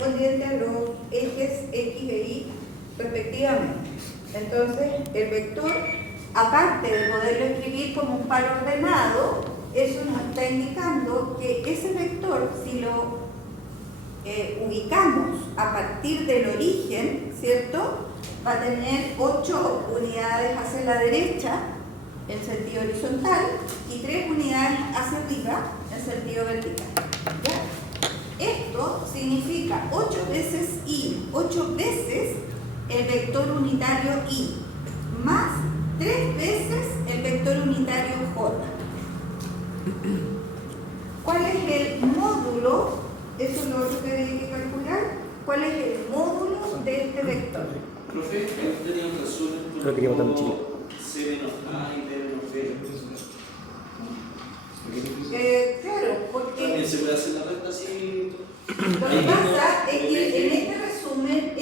correspondiente a los ejes X e Y respectivamente. Entonces, el vector, aparte de poderlo escribir como un par ordenado, eso nos está indicando que ese vector, si lo ubicamos a partir del origen, ¿cierto?, va a tener 8 unidades hacia la derecha en sentido horizontal y 3 unidades hacia arriba en sentido vertical. ¿Ya? Esto significa 8 veces y, 8 veces el vector unitario y, más 3 veces el vector unitario j. ¿Cuál es el módulo? Eso es lo otro que hay que calcular. ¿Cuál es el módulo de este vector? Profe, usted tenía un resumen. Creo que llevo tanto chico. C menos A y B menos B. Claro, porque También se puede hacer la recta así. lo que pasa es que en este resumen,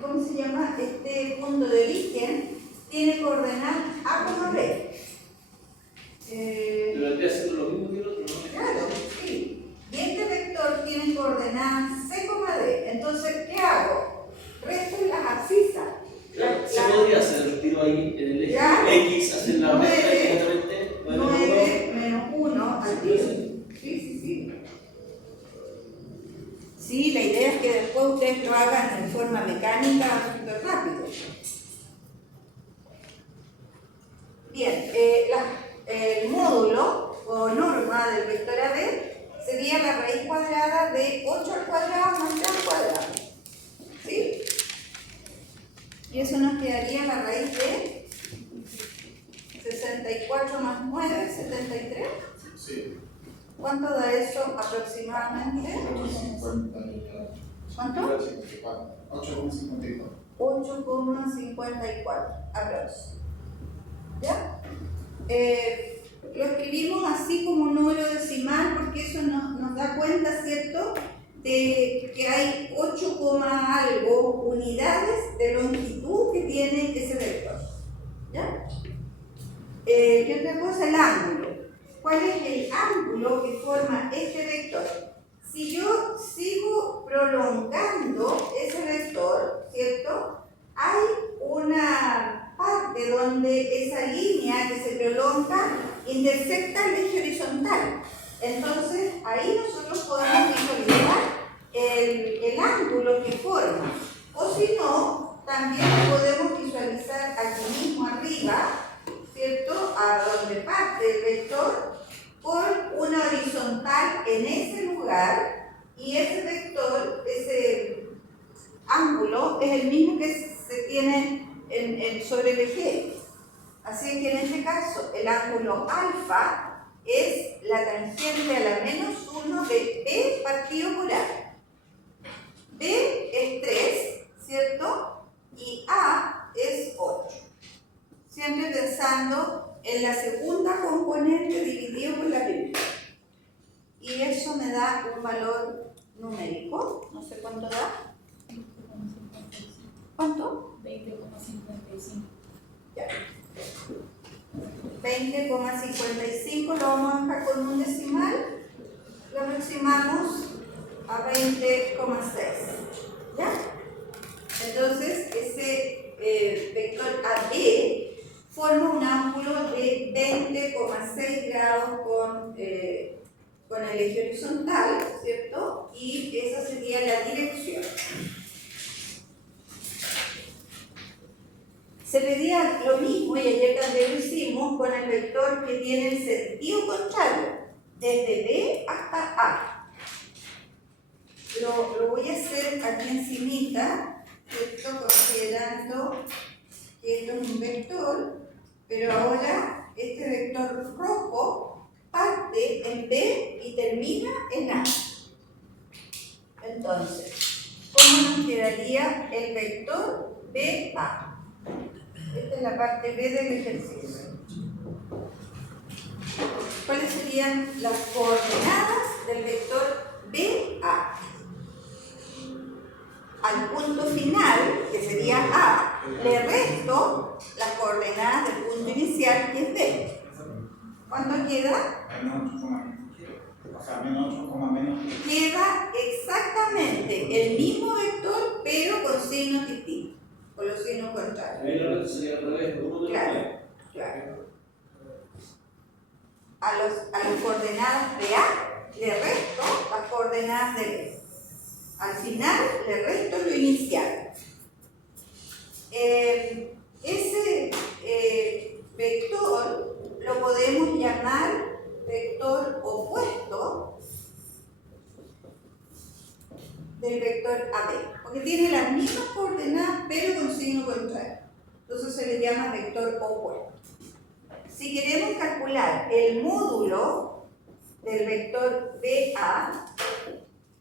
¿cómo se llama? Este punto de origen tiene coordenadas A, B. Pero estoy haciendo lo mismo que el otro, ¿no? Claro, sí. Y este vector tiene coordenadas C, D. Entonces, ¿qué hago? Resto las abscisas. Claro, se podría hacer el tiro ahí en el eje Claro. X, hacer la recta inmediatamente. 9 menos 1 al tiro. Sí. Sí, la idea es que después ustedes lo hagan en forma mecánica súper rápido. Bien, el módulo o norma del vector AB sería la raíz cuadrada de 8 al cuadrado más 3 al cuadrado. ¿Sí? Y eso nos quedaría la raíz de 64 más 9, 73. Sí. ¿Cuánto da eso aproximadamente? 8,54. ¿Cuánto? 8,54. 8,54 aprox. ¿Ya? Lo escribimos así como un número decimal porque eso nos da cuenta, ¿cierto?, de que hay 8, algo unidades de longitud que tiene ese vector. ¿Ya? ¿Qué otra cosa? El ángulo. ¿Cuál es el ángulo que forma este vector? Si yo sigo prolongando ese vector, ¿cierto?, hay una parte donde esa línea que se prolonga intersecta el eje horizontal. Entonces, ahí nosotros podemos visualizar el ángulo que forma. O si no, también podemos visualizar aquí mismo arriba, ¿cierto?, a donde parte el vector, por una horizontal en ese lugar, y ese vector, ese ángulo, es el mismo que se tiene sobre el eje. Así que en este caso, el ángulo alfa es la tangente a la menos 1 de B partido por A. B es 3, ¿cierto? Y A es 8. Siempre pensando en la segunda componente dividido por la primera. Y eso me da un valor numérico, no sé cuánto da. ¿Cuánto? 20,55. Ya. 20,55 lo vamos a dejar con un decimal, lo aproximamos a 20,6. ¿Ya? Entonces, ese vector AB forma un ángulo de 20,6 grados con el eje horizontal, ¿cierto? Y esa sería la dirección. Se pedía lo mismo, y ayer también lo hicimos, con el vector que tiene el sentido contrario, desde B hasta A. Lo voy a hacer aquí encimita, ¿cierto?, considerando que esto es un vector, pero ahora este vector rojo parte en B y termina en A. Entonces, ¿cómo nos quedaría el vector BA? Esta es la parte B del ejercicio. ¿Cuáles serían las coordenadas del vector BA? Al punto final, que sería A, le resto las coordenadas del punto inicial, que es B. ¿Cuánto queda? Menos 8, o sea, menos 8, menos. Queda exactamente el mismo vector, pero con signos distintos, con los signos contrarios. Ahí la recta sería al revés, uno de los Claro. dos. Claro. A las coordenadas de A le resto las coordenadas de B. Al final le resto lo inicial. Ese vector lo podemos llamar vector opuesto del vector AB, porque tiene las mismas coordenadas pero con signo contrario. Entonces se le llama vector opuesto. Si queremos calcular el módulo del vector BA,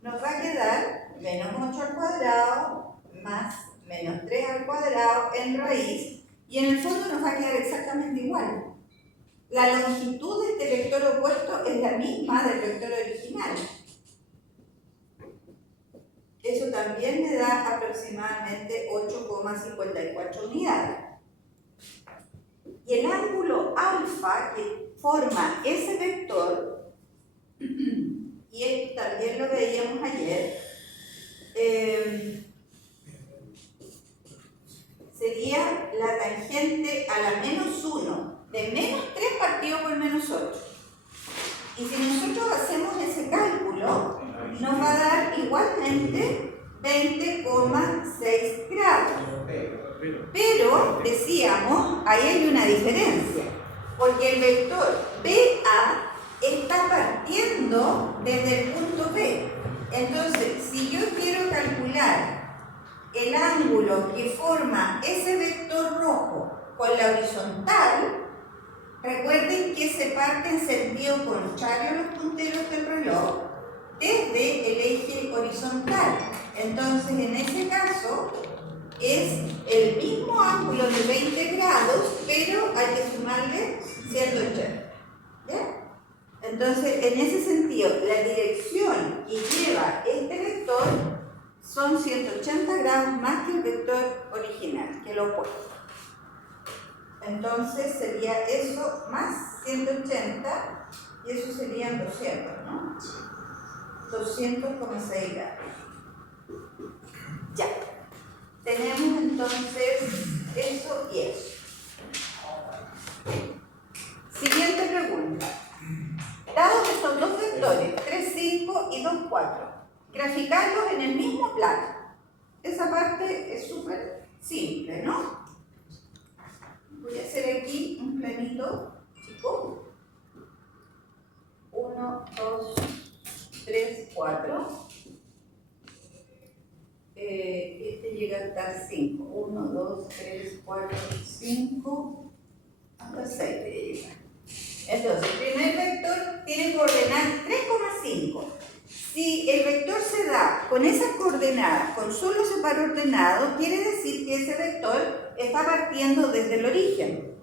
nos va a quedar menos 8 al cuadrado más menos 3 al cuadrado en raíz, y en el fondo nos va a quedar exactamente igual. La longitud de este vector opuesto es la misma del vector original. Eso también me da aproximadamente 8,54 unidades. Y el ángulo alfa que forma ese vector, y esto también lo veíamos ayer, sería la tangente a la menos 1 de menos 3 partido por menos 8. Y si nosotros hacemos ese cálculo, nos va a dar igualmente 20,6 grados. Pero, decíamos, ahí hay una diferencia, porque el vector BA está partiendo desde el punto B. Entonces, si yo quiero calcular el ángulo que forma ese vector rojo con la horizontal, recuerden que se parte en sentido contrario a los punteros del reloj desde el eje horizontal. Entonces, en ese caso, es el mismo ángulo de 20 grados, pero hay que sumarle 180. ¿Ya? Entonces, en ese sentido, la dirección que lleva este vector son 180 grados más que el vector original, que lo opuesto. Entonces, sería eso más 180, y eso serían 200, ¿no? 200,6 grados. Ya. Tenemos entonces eso y eso. Siguiente pregunta. Dado que son dos vectores, 3, 5 y 2, 4, graficarlos en el mismo plano. Esa parte es súper simple, ¿no? Voy a hacer aquí un planito chico. 1, 2, 3, 4. Este llega a estar 5. 1, 2, 3, 4, 5, hasta 6 debe llegar. Entonces, el primer vector tiene coordenadas 3,5. Si el vector se da con esas coordenadas, con solo ese par ordenado, quiere decir que ese vector está partiendo desde el origen.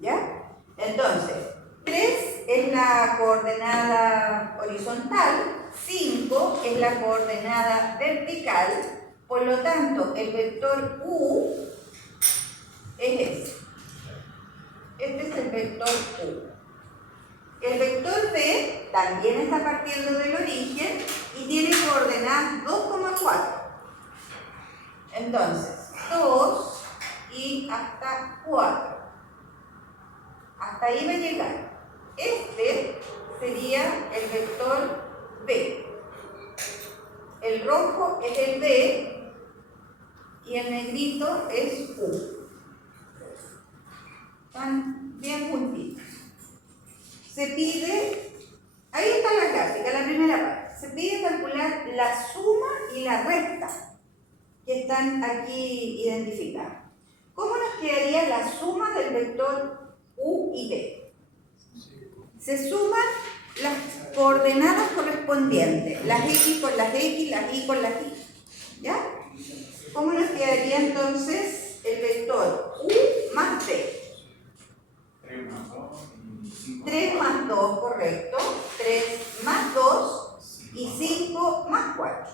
¿Ya? Entonces, 3 es la coordenada horizontal, 5 es la coordenada vertical. Por lo tanto, el vector U es ese. Este es el vector U. El vector B también está partiendo del origen y tiene coordenadas 2,4. Entonces, 2 y hasta 4. Hasta ahí va a llegar. Este sería el vector B. El rojo es el B y el negrito es U. Están bien juntitos. Se pide, ahí está la gráfica, la primera parte. Se pide calcular la suma y la resta que están aquí identificadas. ¿Cómo nos quedaría la suma del vector U y B? Se suman las coordenadas correspondientes, las X con las X, las Y con las Y. ¿Ya? ¿Cómo nos quedaría entonces el vector U más B? 3 más 2, correcto. 3 más 2 y 5 más 4.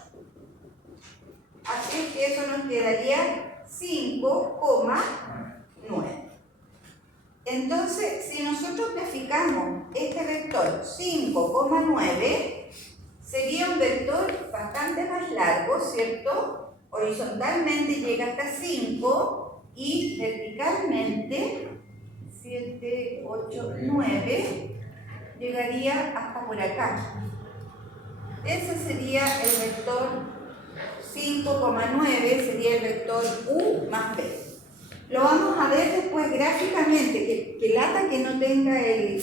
Así es que eso nos quedaría 5,9. Entonces, si nosotros graficamos este vector 5,9, sería un vector bastante más largo, ¿cierto? Horizontalmente llega hasta 5 y verticalmente 7, 8, 9 llegaría hasta por acá. Ese sería el vector 5,9, sería el vector U más B. Lo vamos a ver después gráficamente, que lata que no tenga el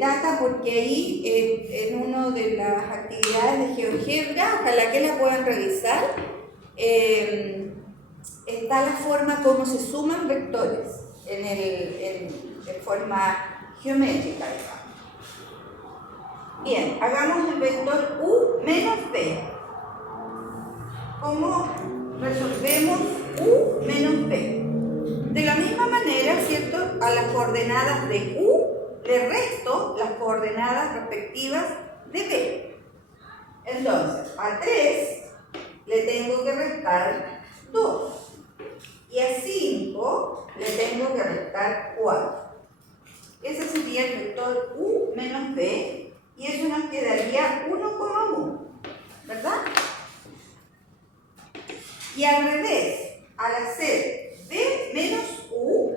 data, porque ahí en una de las actividades de GeoGebra, ojalá que la puedan revisar, está la forma como se suman vectores en forma geométrica, digamos. Bien, hagamos el vector U menos B. ¿Cómo resolvemos U menos B? De la misma manera, ¿cierto? A las coordenadas de U le resto las coordenadas respectivas de B. Entonces, a 3 le tengo que restar 2. Y a 5 le tengo que restar 4. Ese sería el vector U menos B. Y eso nos quedaría 1,1, ¿verdad? Y al revés, al hacer B menos U,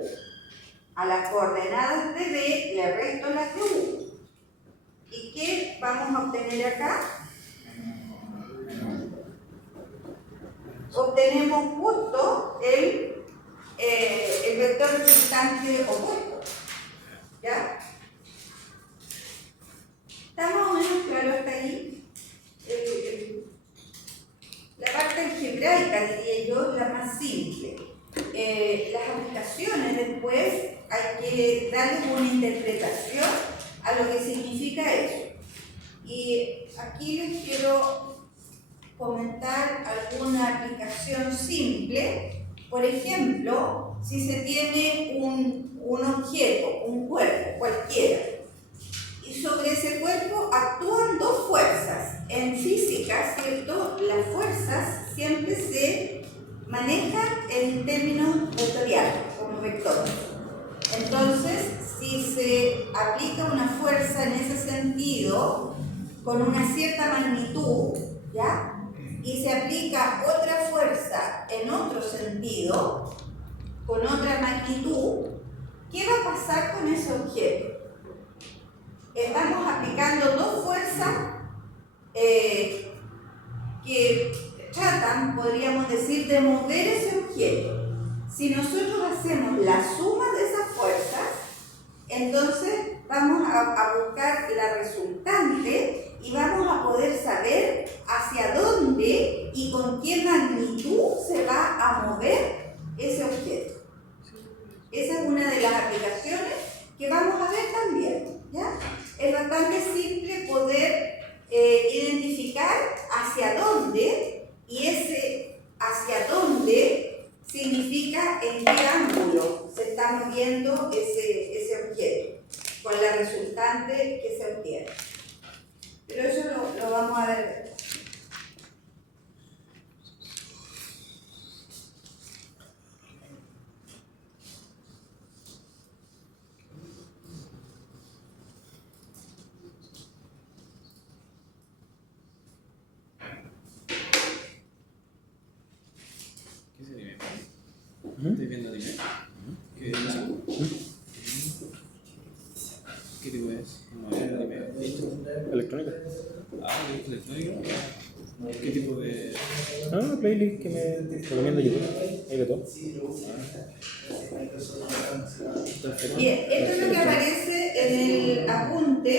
a las coordenadas de B le resto las de U. ¿Y qué vamos a obtener acá? Obtenemos justo el vector resultante opuesto. ¿Ya? ¿Está más o menos claro hasta ahí? La parte algebraica, diría yo, es la más simple. Las aplicaciones después hay que darles una interpretación a lo que significa eso. Y aquí les quiero comentar alguna aplicación simple. Por ejemplo, si se tiene un objeto, un cuerpo cualquiera, y sobre ese cuerpo actúan dos fuerzas. En física, ¿cierto? Las fuerzas siempre se manejan en términos vectoriales, como vectores. Entonces, si se aplica una fuerza en ese sentido, con una cierta magnitud, ¿ya? Y se aplica otra fuerza en otro sentido, con otra magnitud, ¿qué va a pasar con ese objeto? Estamos aplicando dos fuerzas que tratan, podríamos decir, de mover ese objeto. Si nosotros hacemos la suma de esas fuerzas, entonces vamos a buscar la resultante y vamos a poder saber hacia dónde y con qué magnitud se va a mover ese objeto. Esa es una de las aplicaciones que vamos a ver también, ¿ya? Es bastante simple poder identificar hacia dónde, y ese hacia dónde significa en qué ángulo se está moviendo ese objeto, con la resultante que se obtiene. Pero eso lo vamos a ver. ¿Estás viendo anime? ¿Qué es eso? ¿Qué tipo es? ¿No es anime? Electrónica. Ah, ¿es electrónica? ¿Qué tipo de...? Ah, playlist que me recomienda YouTube. Hay de todo. Bien, esto es lo que aparece en el apunte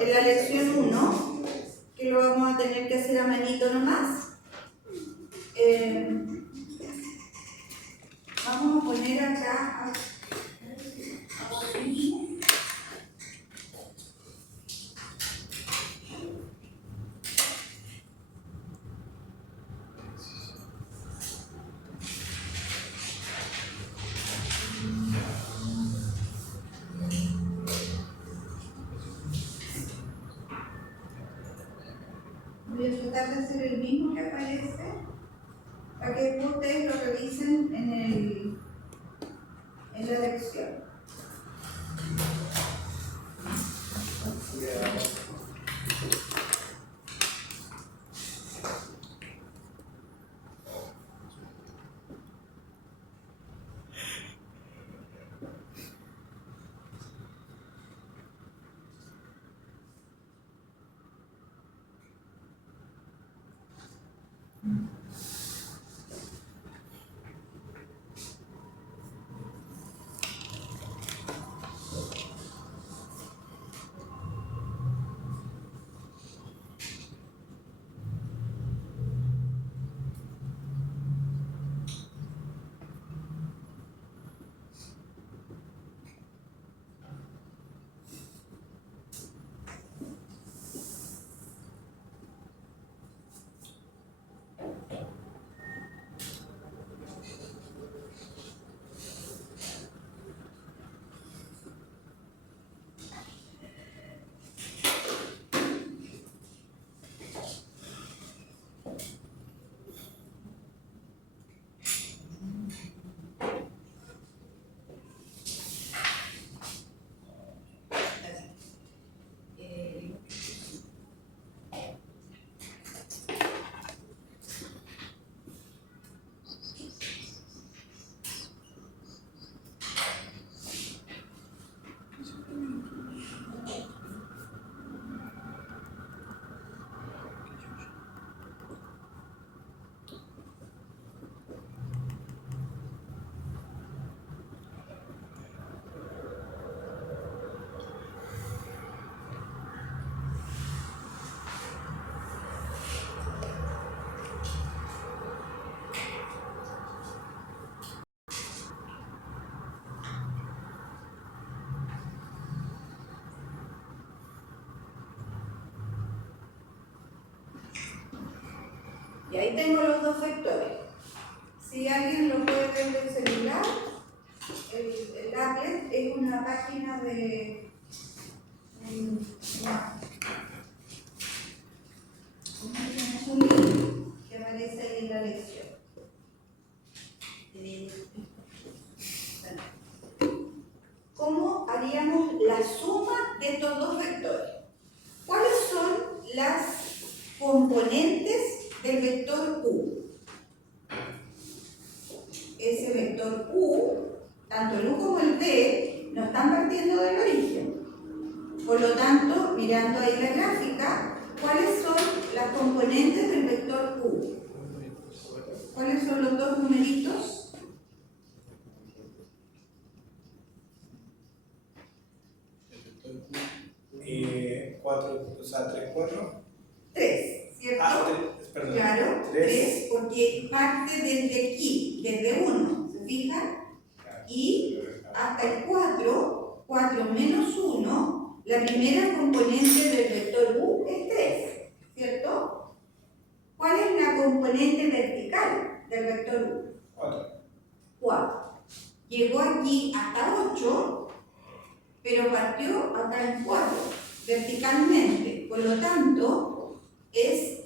de la lección 1, que lo vamos a tener que hacer a manito nomás. Vamos a poner acá voy a tratar de hacer el mismo que aparece para que después ustedes lo revisen en la lección. ahí tengo los dos vectores. Si alguien lo puede ver del celular, el Applet es una página de... es un link que aparece ahí en la lección. ¿Cómo haríamos la suma de estos dos vectores? ¿Cuáles son las componentes del vector U? Ese vector U, tanto el U como el V, no están partiendo del origen. Por lo tanto, mirando ahí la gráfica, ¿cuáles son las componentes del vector U? ¿Cuáles son los dos numeritos? 4, o sea, 3, 4. 3, ¿cierto? Perdón. Claro, 3, porque parte desde aquí, desde 1, ¿se fijan? Y hasta el 4, 4 menos 1, la primera componente del vector U es 3, ¿cierto? ¿Cuál es la componente vertical del vector U? 4. 4. Llegó aquí hasta 8, pero partió acá en 4, verticalmente. Por lo tanto, es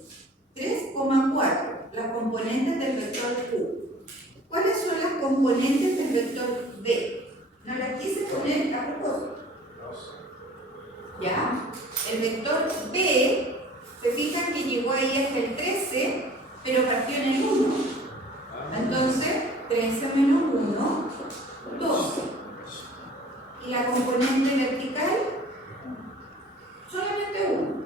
3,4 las componentes del vector U. ¿Cuáles son las componentes del vector B? No las quise poner a propósito. ¿Ya? El vector B, se fijan que llegó ahí hasta el 13, pero partió en el 1. Entonces, 13 menos 1, 12. Y la componente vertical, solamente 1.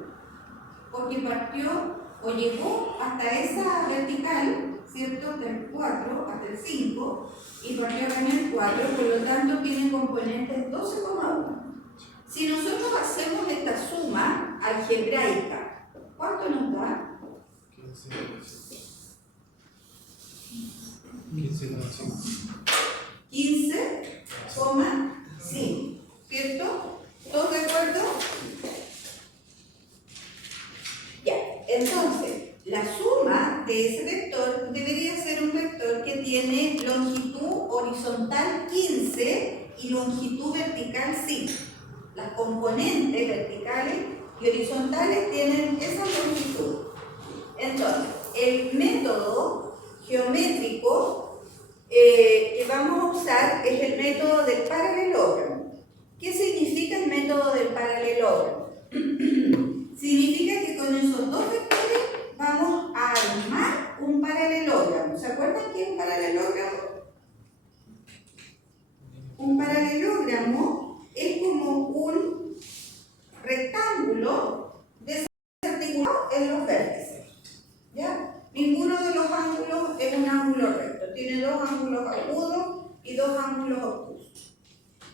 Porque partió o llegó hasta esa vertical, ¿cierto? Del 4 hasta el 5, y partió acá en el 4, por lo tanto tiene componentes 12,1. Si nosotros hacemos esta suma algebraica, ¿cuánto nos da? 15,5, ¿cierto? ¿Todos de acuerdo? Ya, entonces, la suma de ese vector debería ser un vector que tiene longitud horizontal 15 y longitud vertical 5. Las componentes verticales y horizontales tienen esa longitud. Entonces, el método geométrico que vamos a usar es el método del paralelogramo. ¿Qué significa el método del paralelogramo? Significa que con esos dos vectores vamos a armar un paralelogramo. ¿Se acuerdan qué es un paralelogramo? Un paralelogramo es como un rectángulo desarticulado en los vértices. ¿Ya? Ninguno de los ángulos es un ángulo recto. Tiene dos ángulos agudos y dos ángulos obtusos.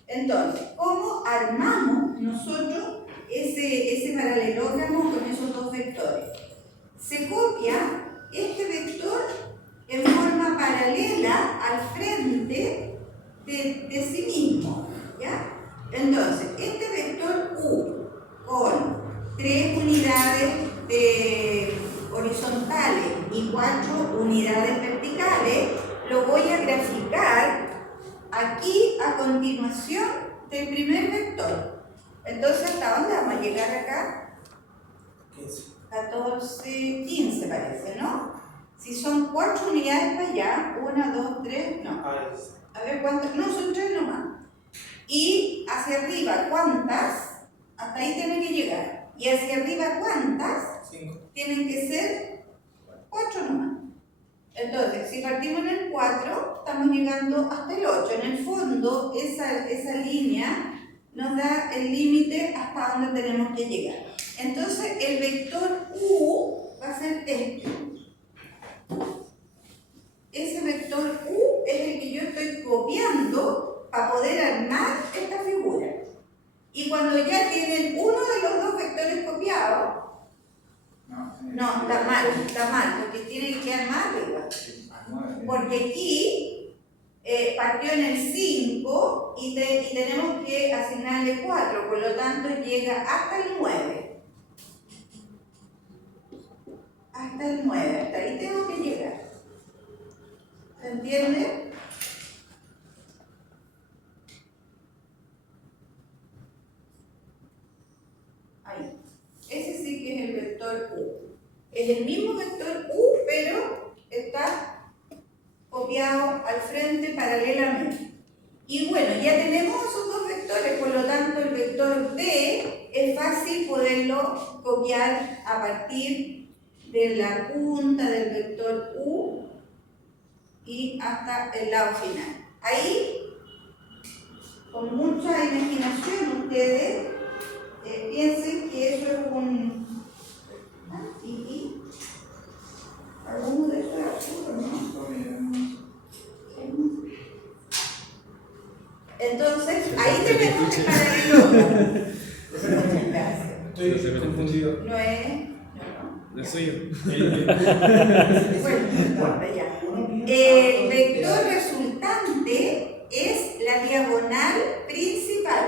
Entonces, ¿cómo armamos nosotros ese paralelogramo con esos dos vectores? Se copia este vector en forma paralela al frente de sí mismo, ¿ya? Entonces, este vector U con 3 unidades horizontales y 4 unidades verticales lo voy a graficar aquí a continuación del primer vector. Entonces, ¿hasta dónde vamos a llegar acá? 14, 15 parece, ¿no? Si son 4 unidades para allá, 1, 2, 3, no. A ver cuántas, no, son 3 nomás. Y hacia arriba, ¿cuántas? Hasta ahí tienen que llegar. Y hacia arriba, ¿cuántas? 5. Tienen que ser 4 nomás. Entonces, si partimos en el 4, estamos llegando hasta el 8. En el fondo, esa línea nos da el límite hasta donde tenemos que llegar. Entonces, el vector U va a ser este. Ese vector U es el que yo estoy copiando para poder armar esta figura. Y cuando ya tienen uno de los dos vectores copiados, no, está mal, porque tiene que quedar más arriba. Porque aquí partió en el 5 y tenemos que asignarle 4, por lo tanto llega hasta el 9. hasta el 9, hasta ahí tengo que llegar. ¿Se entiende? Ahí. Ese sí que es el vector U. Es el mismo vector U, pero está copiado al frente paralelamente. Y bueno, ya tenemos esos dos vectores, por lo tanto el vector B es fácil poderlo copiar a partir de la punta del vector U y hasta el lado final. Ahí, con mucha imaginación, ustedes piensen que eso es un... y alguno de esos es absurdo, ¿no? Entonces, ahí tenemos el paralelo. Muchas gracias. Estoy confundido. No es... No soy yo. Bueno, no, ya. El vector resultante es la diagonal principal.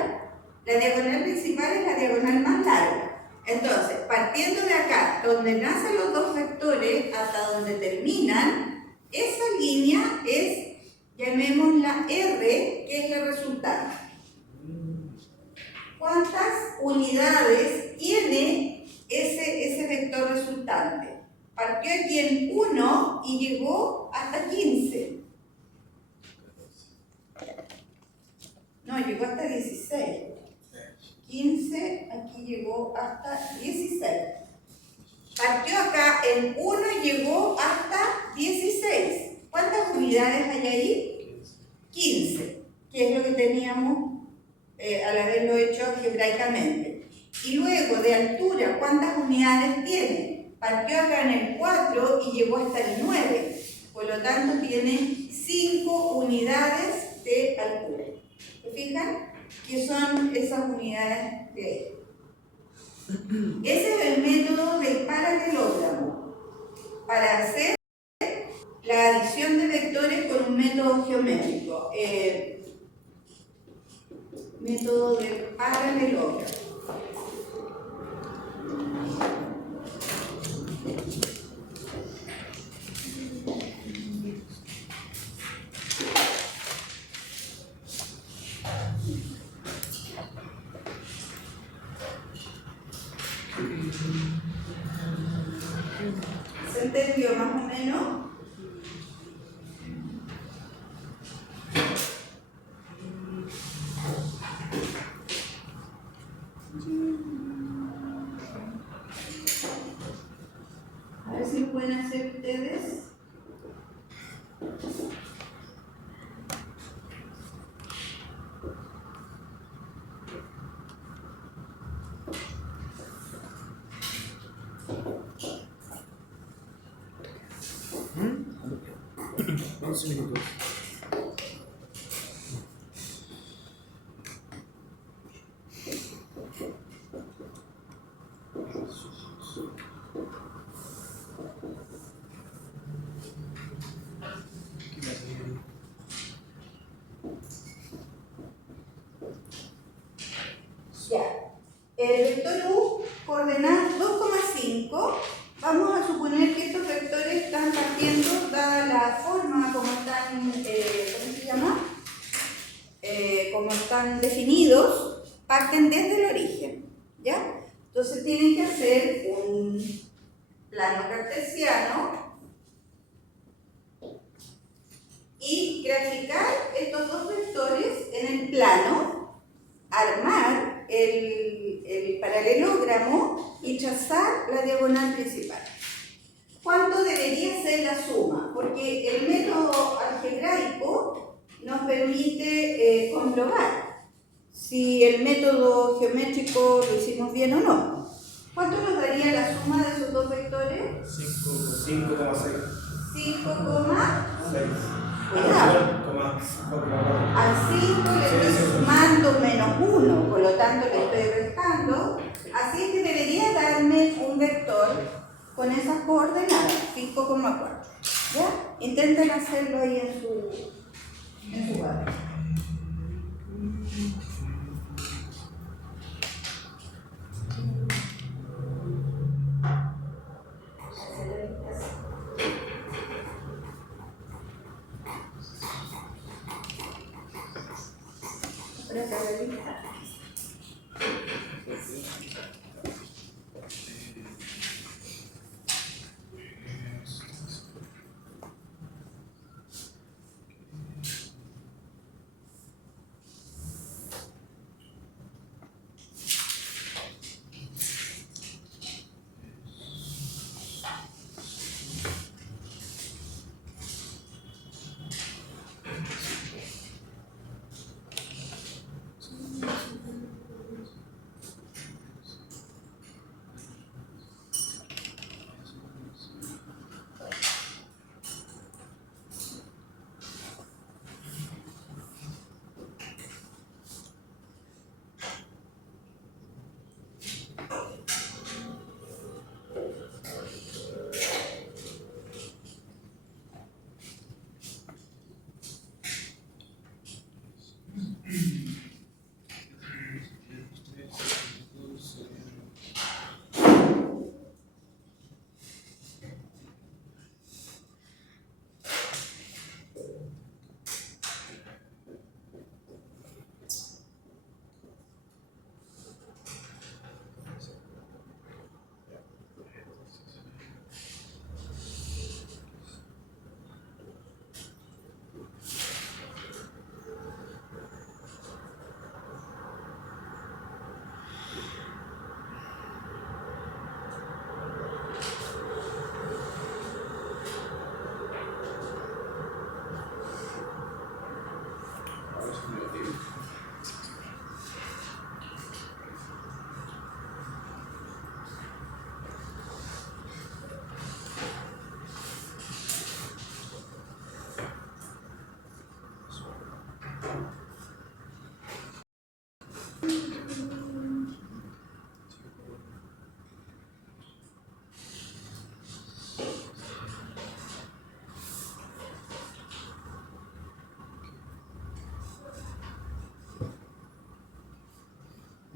La diagonal principal es la diagonal más larga. Entonces, partiendo de acá, donde nacen los dos vectores hasta donde terminan, esa línea es, llamémosla R, que es la resultante. ¿Cuántas unidades tiene ese vector resultante? Partió aquí en 1 y llegó hasta 15. No, llegó hasta 16. 15, aquí llegó hasta 16. Partió acá en 1 y llegó hasta 16. ¿Cuántas unidades hay ahí? 15, que es lo que teníamos al haberlo hecho algebraicamente. Y luego de altura, ¿cuántas unidades tiene? Partió acá en el 4 y llegó hasta el 9. Por lo tanto, tiene 5 unidades de altura. ¿Se fijan? ¿Qué son esas unidades de ahí? Ese es el método del paralelogramo. Para hacer la adición de vectores con un método geométrico. Método del paralelogramo. ¿Se entendió más o menos? A ver si lo pueden hacer ustedes. Minutos. Ya. El vector U, coordenadas 2,5. Vamos a suponer que estos vectores están partiendo, dada la forma como están, ¿cómo se llama? Como están definidos, parten desde el origen, ¿ya? Entonces tienen que hacer un plano cartesiano y graficar estos dos vectores en el plano, armar el paralelogramo y trazar la diagonal principal. ¿Cuánto debería ser la suma? Porque el método algebraico nos permite comprobar si el método geométrico lo hicimos bien o no. ¿Cuánto nos daría la suma de esos dos vectores? 5,6. 5,6. Cuidado. Al 5 le estoy sumando menos 1, por lo tanto le estoy restando. Así es que debería darme un vector con esas coordenadas, 5,4. ¿Ya? Intenten hacerlo ahí en su cuadro. encontré acá la lista.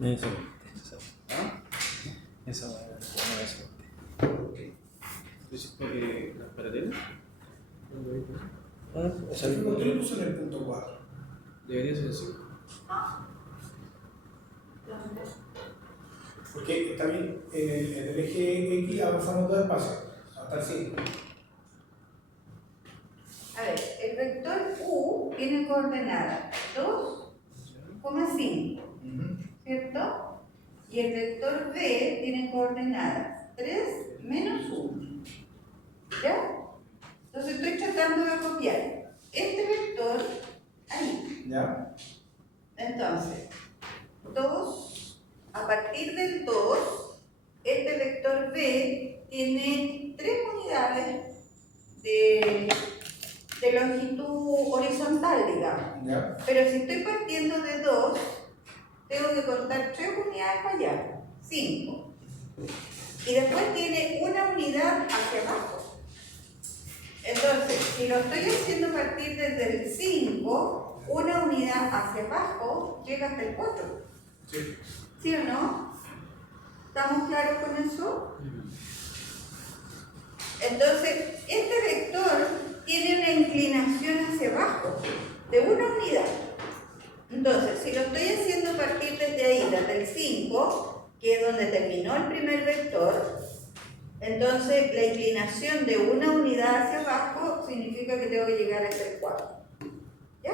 Eso. ¿Ah? Esa no es. Entonces, ¿las paralelas? O sea, ¿Por qué lo puso en el punto 4? Debería ser así. Porque está bien, en el eje X avanzamos 2 espacios, hasta el 5. A ver, el vector U tiene coordenadas 2,5, ¿cierto? Y el vector B tiene coordenadas 3 menos 1. ¿Ya? Entonces estoy tratando de copiar este vector ahí. ¿Ya? Entonces, 2, a partir del 2, este vector B tiene 3 unidades de longitud horizontal, digamos. ¿Ya? Pero si estoy partiendo de 2, tengo que contar 3 unidades para allá, 5. Y después tiene una unidad hacia abajo. Entonces, si lo estoy haciendo partir desde el 5, una unidad hacia abajo llega hasta el 4. Sí. ¿Sí o no? ¿Estamos claros con eso? Entonces, este vector tiene una inclinación hacia abajo de una unidad. Entonces, si lo estoy haciendo partir desde ahí, desde el 5, que es donde terminó el primer vector, entonces la inclinación de una unidad hacia abajo significa que tengo que llegar hasta el 4. ¿Ya?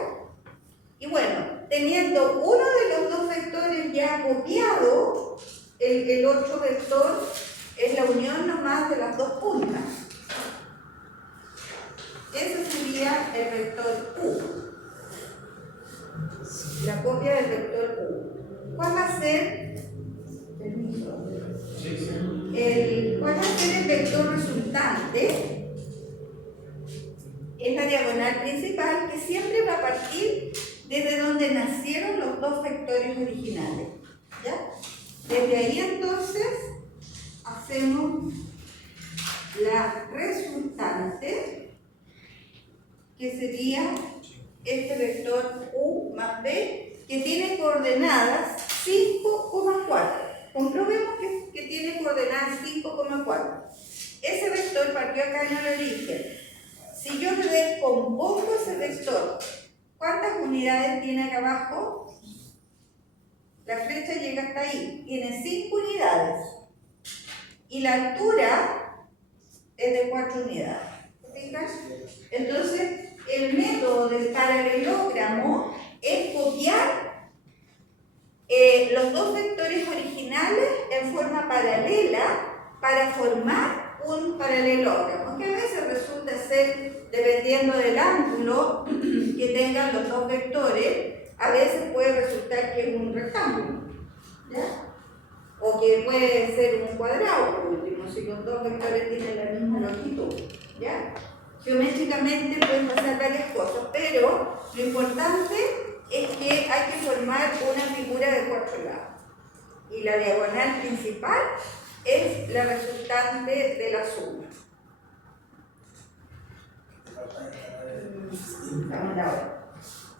Y bueno, teniendo uno de los dos vectores ya copiado, el otro vector es la unión nomás de las dos puntas. Ese sería el vector U. La copia del vector U. ¿Cuál va a ser? Permiso. ¿Cuál va a ser el vector resultante? Es la diagonal principal que siempre va a partir desde donde nacieron los dos vectores originales. ¿Ya? Desde ahí entonces hacemos la resultante, que sería este vector U más B, que tiene coordenadas 5,4. Comprobemos que tiene coordenadas 5,4. Ese vector partió acá en el origen. Si yo le descompongo ese vector, ¿cuántas unidades tiene acá abajo? La flecha llega hasta ahí. Tiene 5 unidades. Y la altura es de 4 unidades. ¿Te fijas? Entonces, el método del paralelogramo es copiar los dos vectores originales en forma paralela para formar un paralelogramo, que a veces resulta ser, dependiendo del ángulo que tengan los dos vectores, a veces puede resultar que es un rectángulo, ¿ya? O que puede ser un cuadrado, por último, si los dos vectores tienen la misma longitud, ¿ya? Geométricamente pueden pasar varias cosas, pero lo importante es que hay que formar una figura de 4 lados. Y la diagonal principal es la resultante de la suma. Estamos en la hora.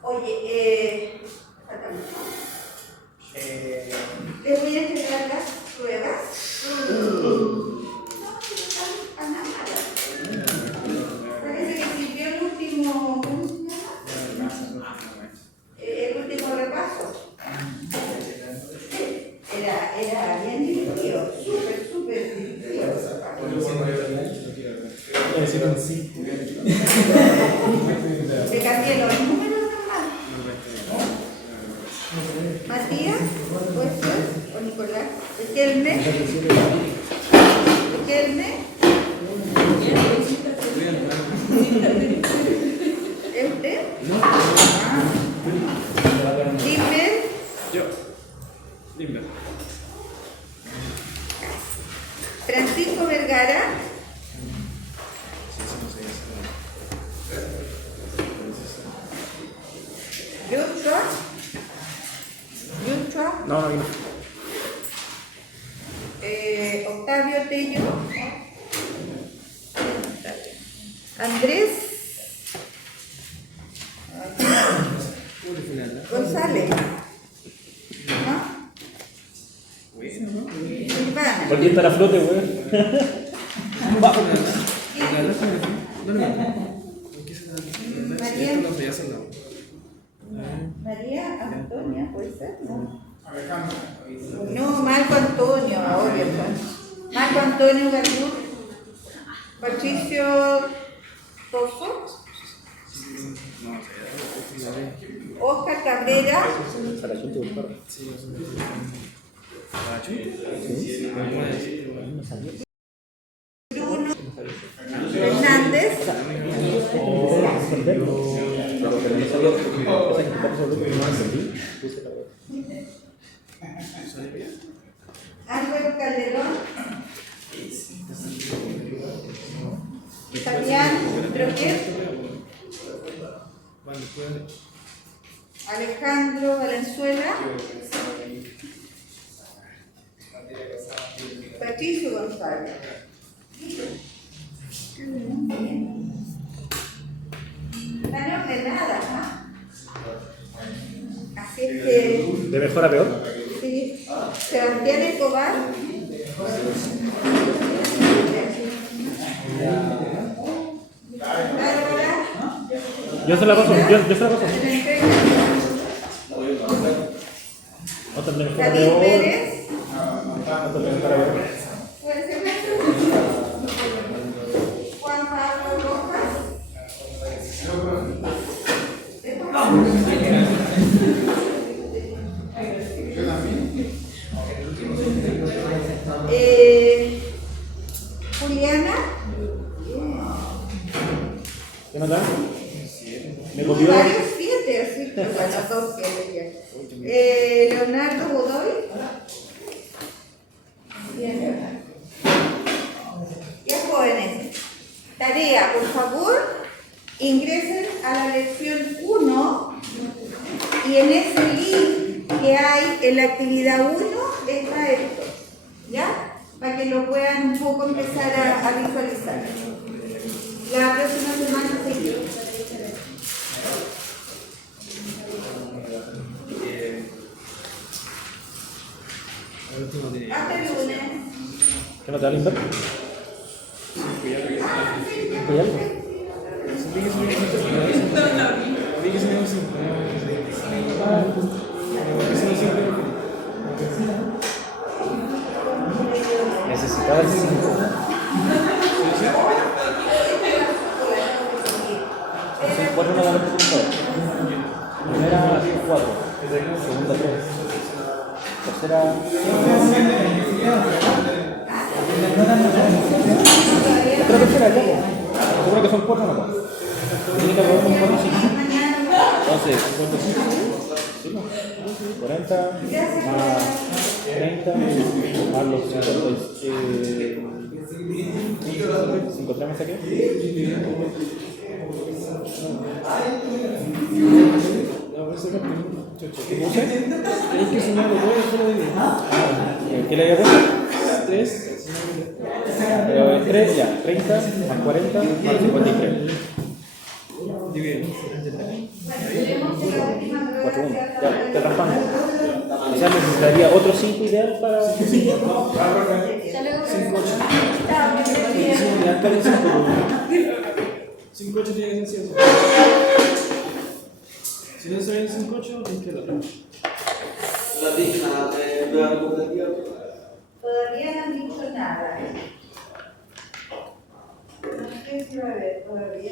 Oye, falta mucho. Les voy a entregar las pruebas. No están para nada. Parece que sirvió el último, ¿cómo se llama? El último repaso. Era bien divertido, súper divertido. Te cambié los números nomás. Matías, ¿puede ser? ¿O Nicolás? ¿Riquelme? ¿Es usted? Limber. Yo. Limber. Francisco Vergara. Joshua. No vino. Octavio Tello. Andrés González. ¿No? Silvana. ¿Por qué está a flote, güey? María Antonia, ¿puede ser? No. Alejandro. No, Marco Antonio, obvio. Marco Antonio Gardú. Patricio Toso. Oscar Cabrera. Sarachunte, buscar. Bruno Fernández. Álvaro Calderón. Fabián Troquet. Alejandro Valenzuela. Patricio González. Están ordenadas, ¿no? Así es que, ¿De mejor a peor? sí, Sebastián Escobar. Bárbara. Yo se la paso, yo se la paso. Otra de mejor a David peor. Pérez. Otra de mejor a peor. Puede ser Juan Pablo Rojas. Juliana. ¿Qué nota? Me copió. Varios 7, así que bueno, 2 7 ya. Leonardo Godoy. Bien, Leonardo. Ya, jóvenes, tarea, por favor, ingresen a la lección 1 y en ese link que hay en la actividad 1 está esto, ¿ya? Para que lo puedan un poco empezar a visualizar. La próxima semana seguimos. Hasta el lunes. ¿Qué nota, Limber? 4 nuevamente por favor. Primera 4, segunda 3, tercera. Creo que será ya. Seguro que son 4 nomás. Tiene que haber un 4 y 5. Entonces, 40 más 30 más los 53 me saqué. Tienes que sumar los 2 solo de 10. ¿Qué le había puesto? 3. 3, ya, 30 más 40 más 53. Divide. 4, 1. Ya, te raspando. Quizás necesitaría otro 5 ideal para. 5, 8. Ya está bien 5. 5, 8 tiene que ser 100. Si no se ven 5, 8, tienes que darlo. La digna de la cooperativa. Todavía no han dicho nada. No sé si va a haber todavía.